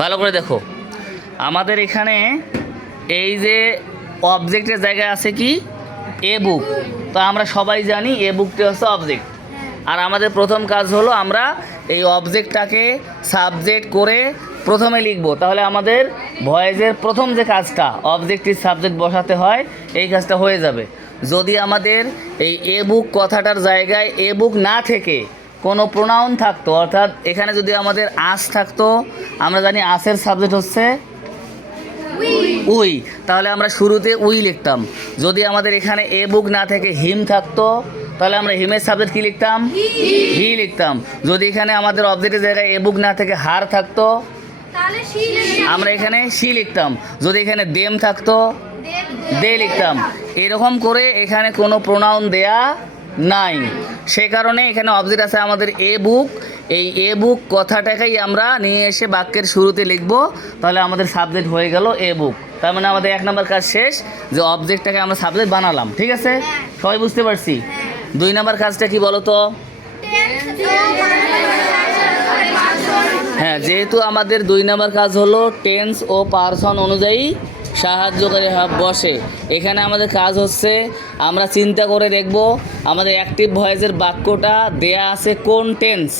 ভালো করে দেখো, আমাদের এখানে এই যে অবজেক্টের জায়গায় আছে কি এ বুক। তো আমরা সবাই জানি এ বুকটি হচ্ছে অবজেক্ট। আর আমাদের প্রথম কাজ হলো আমরা এই অবজেক্টটাকে সাবজেক্ট করে প্রথমে লিখব। তাহলে আমাদের ভয়েসের প্রথম যে কাজটা অবজেক্টিভ সাবজেক্ট বসাতে হয় এই কাজটা হয়ে যাবে। যদি আমাদের এই এ বুক কথাটার জায়গায় এ বুক না থেকে কোনো প্রোনাউন থাকতো, অর্থাৎ এখানে যদি আমাদের আস থাকতো, আমরা জানি আসের সাবজেক্ট হচ্ছে উই, তাহলে আমরা শুরুতে উই লিখতাম। যদি আমাদের এখানে এ বুক না থেকে হিম থাকতো, তাহলে আমরা হিমের সাবজেক্ট কী লিখতাম? হি লিখতাম। যদি এখানে আমাদের অবজেক্টের জায়গায় এ বুক না থেকে হার থাকতো, আমরা এখানে সি লিখতাম। যদি এখানে দেম থাকতো, দে লিখতাম। এরকম করে এখানে কোনো প্রোনাউন দেয়া নাই, সে কারণে এখানে অবজেক্ট আছে আমাদের এ বুক। এই এ বুক কথাটাকেই আমরা নিয়ে এসে বাক্যের শুরুতে লিখব, তাহলে আমাদের সাবজেক্ট হয়ে গেল এ বুক। তার মানে আমাদের 1 নম্বর কাজ শেষ, যে অবজেক্টটাকে আমরা সাবজেক্ট বানালাম। ঠিক আছে, সবাই বুঝতে পারছি। 2 নম্বর কাজটা কি বলো তো? হ্যাঁ, যেহেতু আমাদের 2 নম্বর কাজ হলো টেন্স ও পারসন অনুযায়ী সাহায্যকারী ভাব বসে, এখানে আমাদের কাজ হচ্ছে আমরা চিন্তা করে দেখব আমাদের অ্যাক্টিভ ভয়েসের বাক্যটা দেয়া আছে কোন টেন্স,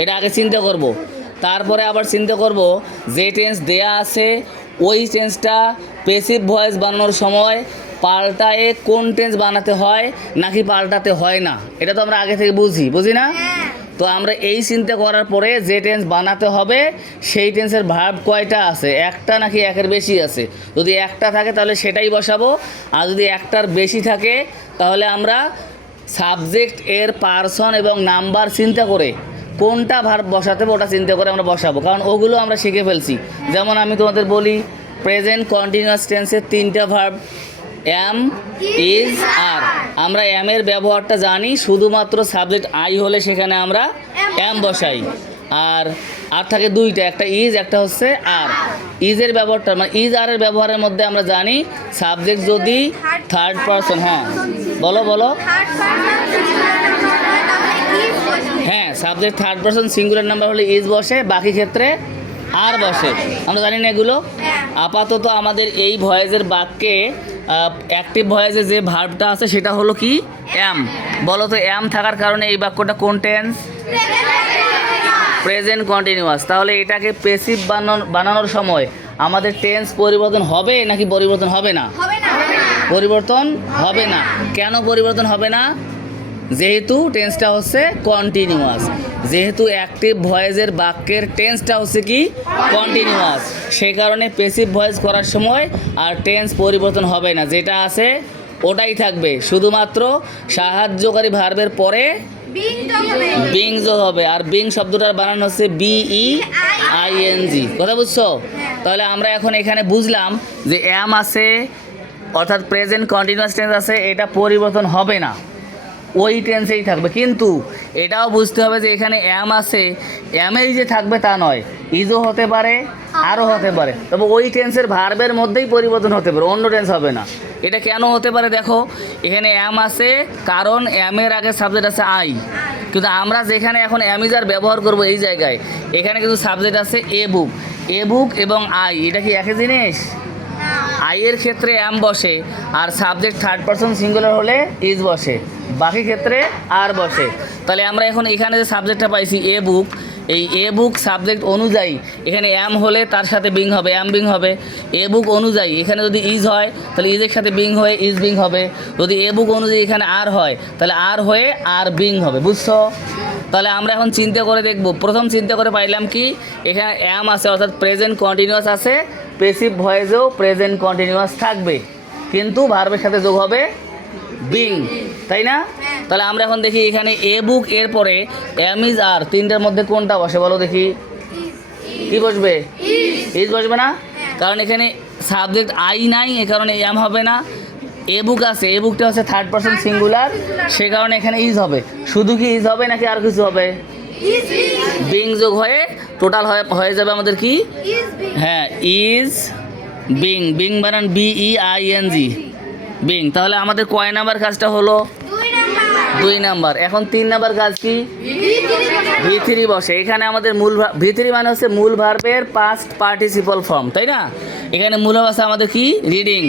এটা আগে চিন্তা করব। তারপরে আবার চিন্তা করব যে টেন্স দেয়া আছে ওই টেন্সটা প্যাসিভ ভয়েস বানানোর সময় পাল্টায়ে কোন টেন্স বানাতে হয় নাকি পাল্টাতে হয় না, এটা তো আমরা আগে থেকে বুঝি না? তো আমরা এই চিন্তা করার পরে যে টেন্স বানাতে হবে সেই টেন্সের ভার্ব কয়টা আছে, একটা নাকি একের বেশি আছে। যদি একটা থাকে তাহলে সেটাই বসাবো, আর যদি একটার বেশি থাকে তাহলে আমরা সাবজেক্ট এর পারসন এবং নাম্বার চিন্তা করে কোনটা ভার্ব বসাতে হবে ওটা চিন্তা করে আমরা বসাবো, কারণ ওগুলো আমরা শিখে ফেলছি। যেমন আমি তোমাদের বলি প্রেজেন্ট কন্টিনিউয়াস টেন্সের 3টা ভার্ব এম, ইজ, আর। আমরা এমের ব্যবহারটা জানি, শুধুমাত্র সাবজেক্ট আই হলে সেখানে আমরা এম বসাই। আর থাকে 2টা, একটা ইজ, একটা হচ্ছে আর। ইজের ব্যবহারটা মানে ইজ আরের ব্যবহারের মধ্যে আমরা জানি সাবজেক্ট যদি থার্ড পারসন, হ্যাঁ বলো হ্যাঁ, subject third person singular number হলে ইজ বসে, বাকি ক্ষেত্রে আর বসে। আমরা জানি না এগুলো। আপাতত আমাদের এই ভয়েসের বাক্যে অ্যাক্টিভ ভয়েসে যে ভার্বটা আছে সেটা হলো কি এম। বলো তো এম থাকার কারণে এই বাক্যটা কোন টেন্স? Present continuous. তাহলে এটাকে প্যাসিভ বানানোর সময় আমাদের টেন্স পরিবর্তন হবে নাকি পরিবর্তন হবে না? পরিবর্তন হবে না। কেন পরিবর্তন হবে না? যেহেতু টেন্সটা হচ্ছে কন্টিনিউয়াস, যেহেতু অ্যাক্টিভ ভয়েসের বাক্যের টেন্সটা হচ্ছে কি কন্টিনিউয়াস, সেই কারণে প্যাসিভ ভয়েস করার সময় আর টেন্স পরিবর্তন হবে না, যেটা আছে ওটাই থাকবে। শুধুমাত্র সাহায্যকারী ভার্বের পরে বিং যোগ হবে, আর বিং শব্দটার বানানো হচ্ছে BEING। কথা বুঝছো? তাহলে আমরা এখন এখানে বুঝলাম যে এম আছে, অর্থাৎ প্রেজেন্ট কন্টিনিউয়াস টেন্স আছে, এটা পরিবর্তন হবে না, ওই টেন্সেই থাকবে। কিন্তু এটাও বুঝতে হবে যে এখানে এম আছে, এমেই যে থাকবে তা নয়, ইজও হতে পারে আরও হতে পারে, তবে ওই টেন্সের ভার্বের মধ্যেই পরিবর্তন হতে পারে, অন্য টেন্স হবে না। এটা কেন হতে পারে দেখো, এখানে এম আছে কারণ এমের আগে সাবজেক্ট আছে আই, কিন্তু আমরা যেখানে এখন অ্যামিজার ব্যবহার করব এই জায়গায়, এখানে কিন্তু সাবজেক্ট আছে এ বুক এবং আই। এটা কি একই জিনিস? আইয়ের ক্ষেত্রে এম বসে, আর সাবজেক্ট থার্ড পারসন সিঙ্গুলার হলে ইজ বসে, বাকি ক্ষেত্রে আর বসে। তাহলে আমরা এখন এখানে যে সাবজেক্টটা পাইছি এ বুক, এই এ বুক সাবজেক্ট অনুযায়ী এখানে এম হলে তার সাথে বিং হবে, এম বিং হবে। এ বুক অনুযায়ী এখানে যদি ইজ হয় তাহলে ইজের সাথে বিং হয়ে ইজ বিং হবে। যদি এ বুক অনুযায়ী এখানে আর হয় তাহলে আর হয়ে আর বিং হবে। বুঝছো? তাহলে আমরা এখন চিন্তা করে দেখব। প্রথম চিন্তা করে পাইলাম কি, এখানে এম আছে অর্থাৎ প্রেজেন্ট কন্টিনিউয়াস আছে, প্যাসিভ ভয়েসেও প্রেজেন্ট কন্টিনিউয়াস থাকবে, কিন্তু ভার্বের সাথে যোগ হবে বিং, তাই না? তাহলে আমরা এখন দেখি এখানে এ বুক এর পরে এম ইজ আর, 3টার মধ্যে কোনটা বসে বলো দেখি? কি বসবে? ইজ বসবে না, কারণ এখানে সাবজেক্ট আই নাই, এ কারণে এম হবে না। এ বুক আছে, এ বুকটা হচ্ছে থার্ড পারসন সিঙ্গুলার, সে কারণে এখানে ইজ হবে। শুধু কি ইজ হবে নাকি আর কিছু হবে? বিং যোগ হয়ে টোটাল হয়ে যাবে আমাদের কি? হ্যাঁ, ইজ বিং বানান BEING, বিং। তাহলে আমাদের কয় নাম্বার কাজটা হলো? 2 নাম্বার। এখন 3 নাম্বার কাজ কি? V3 বসে। এখানে আমাদের V3 মানে হচ্ছে মূল ভার্বের পাস্ট পার্টিসিপল ফর্ম, তাই না? এখানে মূল ভার্ব আছে আমাদের কি? রিডিং।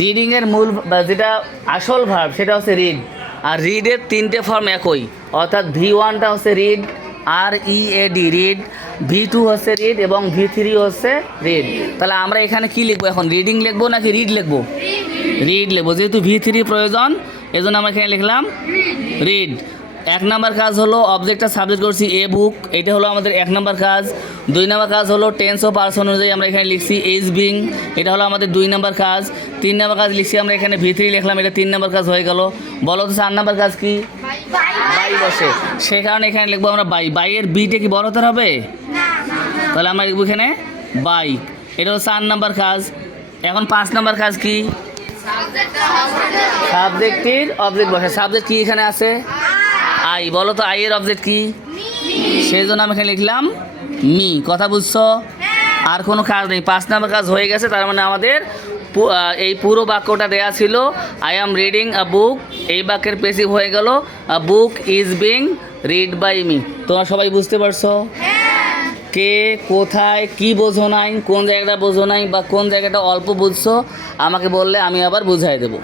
রিডিং এর মূল যেটা আসল ভার্ব সেটা হচ্ছে রিড। আর রিডের 3টে ফর্ম একই, অর্থাৎ V1টা হচ্ছে রিড, READ রিড, V2 হচ্ছে রিড এবং V3 হচ্ছে রিড। তাহলে আমরা এখানে কি লিখবো এখন? রিডিং লিখবো নাকি রিড লিখবো? রিড লিখবো, যেহেতু V3 প্রয়োজন এজন্য আমরা এখানে লিখলাম রিড। 1 নাম্বার কাজ হলো অবজেক্টটা সাবজেক্ট করছি এ বুক, এটা হলো আমাদের 1 নাম্বার কাজ। 2 নাম্বার কাজ হলো টেন্স ও পারসন অনুযায়ী আমরা এখানে লিখছি ইজ বিং, এটা হলো আমাদের 2 নাম্বার কাজ। 3 নাম্বার কাজ লিখছি আমরা এখানে V3 লিখলাম, এটা 3 নাম্বার কাজ হয়ে গেল। বলো তো 4 নাম্বার কাজ কি? বাই বসে, সেই কারণে এখানে লিখবো আমরা বাই। বাইয়ের বিটা কি বড় হতে হবে? তাহলে আমরা লিখবো এখানে বাই, এটা হলো 4 নাম্বার কাজ। এখন 5 নাম্বার কাজ কি? সাবজেক্টের অবজেক্ট বসে। সাবজেক্ট কি এখানে আছে? আই। বলো তো আই এর অবজেক্ট কি? সেই জন্য আমি এখানে লিখলাম মি। কথা বুঝছো? আর কোনো কাজ নেই, 5 নাম্বার কাজ হয়ে গেছে। তার মানে আমাদের এই পুরো বাক্যটা দেয়া ছিল আই অ্যাম রিডিং আ বুক, এই বাক্যের পেসিভ হয়ে গেল a book is being read by me. তোমরা সবাই বুঝতে পারছো? কে কোথায় কি বোঝো নাই, কোন জায়গাটা বোঝো নাই বা কোন জায়গাটা অল্প বুঝছো আমাকে বললে আমি আবার বুঝাই দেব।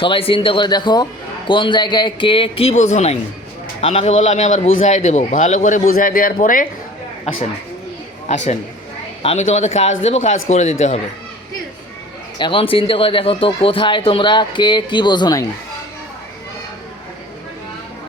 সবাই চিন্তা করে দেখো কোন জায়গায় কে কি বোঝো নাই, আমাকে বলো, আমি আবার বুঝাই দেব। ভালো করে বুঝাই দেওয়ার পরে আসেন আমি তোমাদের কাজ দেব, কাজ করে দিতে হবে। এখন চিন্তা করে দেখো তো কোথায় তোমরা কে কি বোঝো নাই।